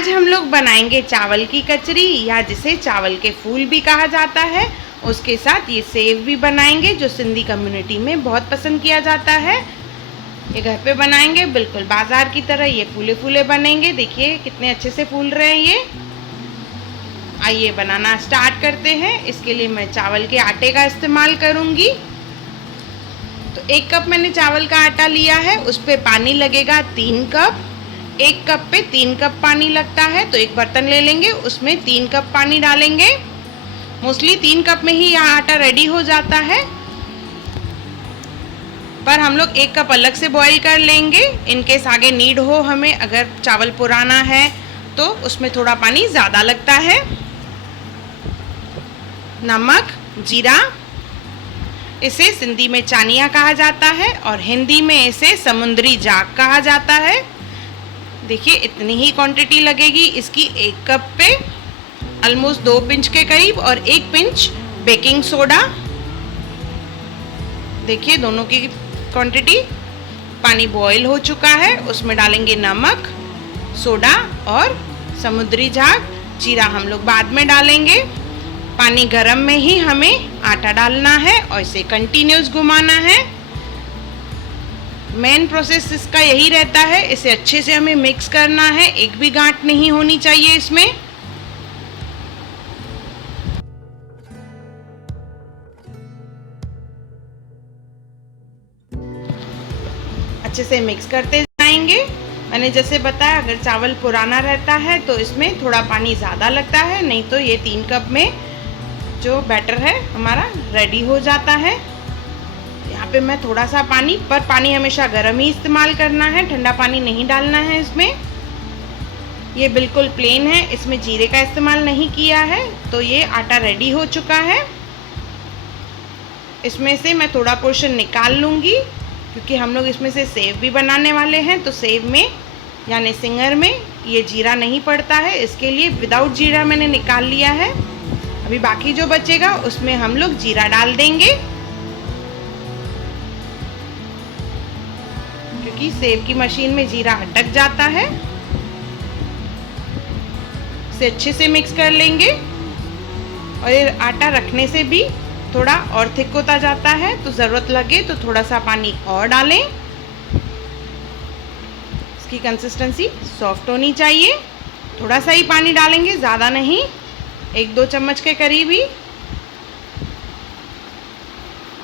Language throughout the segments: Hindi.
आज हम लोग बनाएंगे चावल की कचरी, या जिसे चावल के फूल भी कहा जाता है। उसके साथ ये सेव भी बनाएंगे जो सिंधी कम्युनिटी में बहुत पसंद किया जाता है। ये घर पे बनाएंगे बिल्कुल बाजार की तरह, ये फूले फूले बनेंगे। देखिए कितने अच्छे से फूल रहे हैं ये। आइए बनाना स्टार्ट करते हैं। इसके लिए मैं चावल के आटे का इस्तेमाल करूँगी। तो 1 कप मैंने चावल का आटा लिया है, उस पर पानी लगेगा 3 कप। 1 कप पे 3 कप पानी लगता है, तो एक बर्तन ले लेंगे, उसमें 3 कप पानी डालेंगे। मोस्टली 3 कप में ही यह आटा रेडी हो जाता है, पर हम लोग 1 कप अलग से बॉईल कर लेंगे। इनकेस आगे नीड हो हमें, अगर चावल पुराना है तो उसमें थोड़ा पानी ज़्यादा लगता है। नमक, जीरा, इसे सिंधी में चानिया कहा जाता है और हिंदी में इसे समुद्री जाग कहा जाता है। देखिए इतनी ही क्वांटिटी लगेगी इसकी। 1 कप पे ऑलमोस्ट 2 पिंच के करीब और 1 पिंच बेकिंग सोडा। देखिए दोनों की क्वांटिटी। पानी बॉईल हो चुका है, उसमें डालेंगे नमक, सोडा और समुद्री झाग। जीरा हम लोग बाद में डालेंगे। पानी गर्म में ही हमें आटा डालना है और इसे कंटिन्यूस घुमाना है। मेन प्रोसेस इसका यही रहता है, इसे अच्छे से हमें मिक्स करना है। एक भी गांठ नहीं होनी चाहिए इसमें। अच्छे से मिक्स करते जाएंगे। मैंने जैसे बताया, अगर चावल पुराना रहता है तो इसमें थोड़ा पानी ज़्यादा लगता है, नहीं तो ये 3 कप में जो बैटर है हमारा रेडी हो जाता है। यहाँ पे मैं थोड़ा सा पानी, पर पानी हमेशा गर्म ही इस्तेमाल करना है, ठंडा पानी नहीं डालना है इसमें। ये बिल्कुल प्लेन है, इसमें जीरे का इस्तेमाल नहीं किया है। तो ये आटा रेडी हो चुका है। इसमें से मैं थोड़ा पोर्शन निकाल लूँगी, क्योंकि हम लोग इसमें से सेव भी बनाने वाले हैं। तो सेव में यानी सिंगर में ये जीरा नहीं पड़ता है, इसके लिए विदाउट जीरा मैंने निकाल लिया है। अभी बाकी जो बचेगा उसमें हम लोग जीरा डाल देंगे, क्योंकि सेव की मशीन में जीरा अटक जाता है। इसे अच्छे से मिक्स कर लेंगे। और ये आटा रखने से भी थोड़ा और थिक होता जाता है, तो ज़रूरत लगे तो थोड़ा सा पानी और डालें। इसकी कंसिस्टेंसी सॉफ्ट होनी चाहिए। थोड़ा सा ही पानी डालेंगे, ज़्यादा नहीं, 1-2 चम्मच के करीब ही।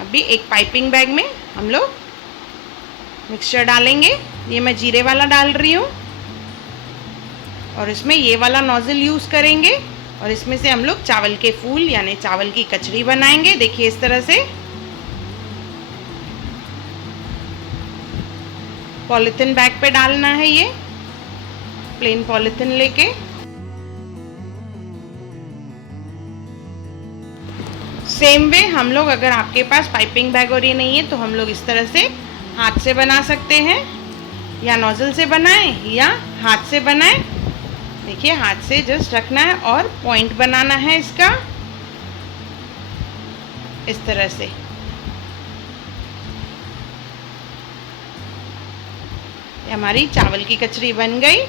अभी एक पाइपिंग बैग में हम लोग मिक्सचर डालेंगे। ये मैं जीरे वाला डाल रही हूँ और इसमें ये वाला नोज़ल यूज़ करेंगे। और इसमें से हम लोग चावल के फूल यानी चावल की कचरी बनाएंगे। देखिए इस तरह से पॉलीथिन बैग पे डालना है, ये प्लेन पॉलीथिन लेके। सेम वे हम लोग, अगर आपके पास पाइपिंग बैग और ये नहीं है तो हम लोग इस तरह से हाथ से बना सकते हैं, या नोज़ल से बनाएं या हाथ से बनाएं। देखिए हाथ से जस्ट रखना है और पॉइंट बनाना है इसका, इस तरह से। ये हमारी चावल की कचरी बन गई।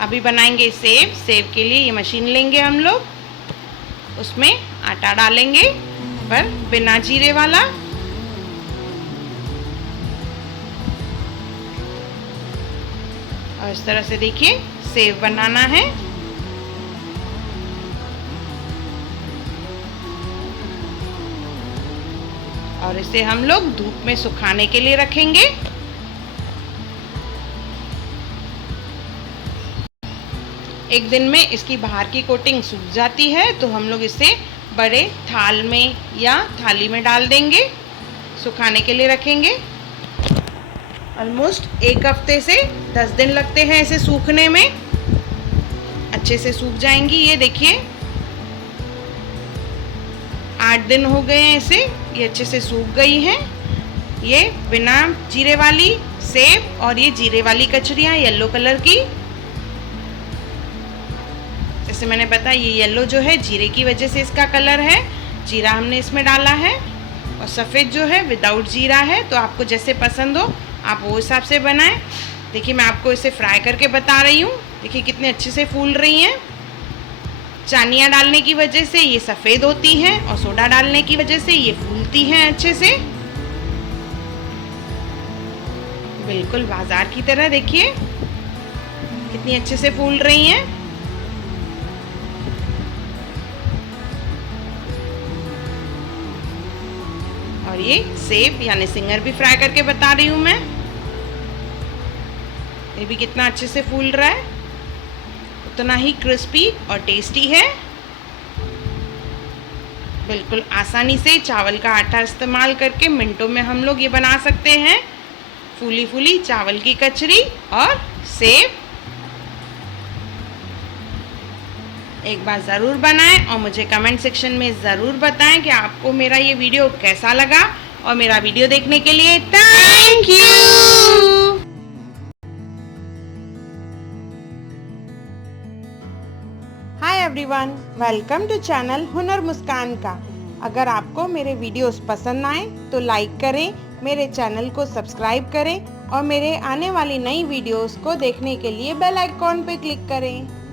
अभी बनाएंगे सेव। सेव के लिए ये मशीन लेंगे हम लोग, उसमें आटा डालेंगे, पर बिना जीरे वाला। और इस तरह से देखिए सेव बनाना है। और इसे हम लोग धूप में सुखाने के लिए रखेंगे। एक दिन में इसकी बाहर की कोटिंग सूख जाती है, तो हम लोग इसे बड़े थाल में या थाली में डाल देंगे, सुखाने के लिए रखेंगे। ऑलमोस्ट 1 हफ्ते से 10 दिन लगते हैं इसे सूखने में। अच्छे से सूख जाएंगी। ये देखिए 8 दिन हो गए हैं इसे, ये अच्छे से सूख गई हैं। ये बिना जीरे वाली सेव और ये जीरे वाली कचरियाँ येलो कलर की। जैसे मैंने बताया, ये येलो जो है जीरे की वजह से इसका कलर है, जीरा हमने इसमें डाला है। और सफ़ेद जो है विदाउट जीरा है। तो आपको जैसे पसंद हो आप वो हिसाब से बनाएं। देखिए मैं आपको इसे फ्राई करके बता रही हूँ। देखिए कितने अच्छे से फूल रही हैं। चानिया डालने की वजह से ये सफ़ेद होती हैं और सोडा डालने की वजह से ये फूलती हैं अच्छे से, बिल्कुल बाजार की तरह। देखिए कितनी अच्छे से फूल रही हैं। और ये सेब यानी सिंगर भी फ्राई करके बता रही हूँ मैं। ये भी कितना अच्छे से फूल रहा है, उतना ही क्रिस्पी और टेस्टी है। बिल्कुल आसानी से चावल का आटा इस्तेमाल करके मिनटों में हम लोग ये बना सकते हैं फूली फूली चावल की कचरी और सेब। एक बार ज़रूर बनाएं और मुझे कमेंट सेक्शन में ज़रूर बताएं कि आपको मेरा ये वीडियो कैसा लगा। और मेरा वीडियो देखने के लिए thank you. Hi everyone, welcome to channel Hunar Muskaan का। अगर आपको मेरे वीडियोस पसंद आए तो लाइक करें, मेरे चैनल को सब्सक्राइब करें और मेरे आने वाली नई वीडियोस को देखने के लिए बेल आइकॉन पे क्लिक करें।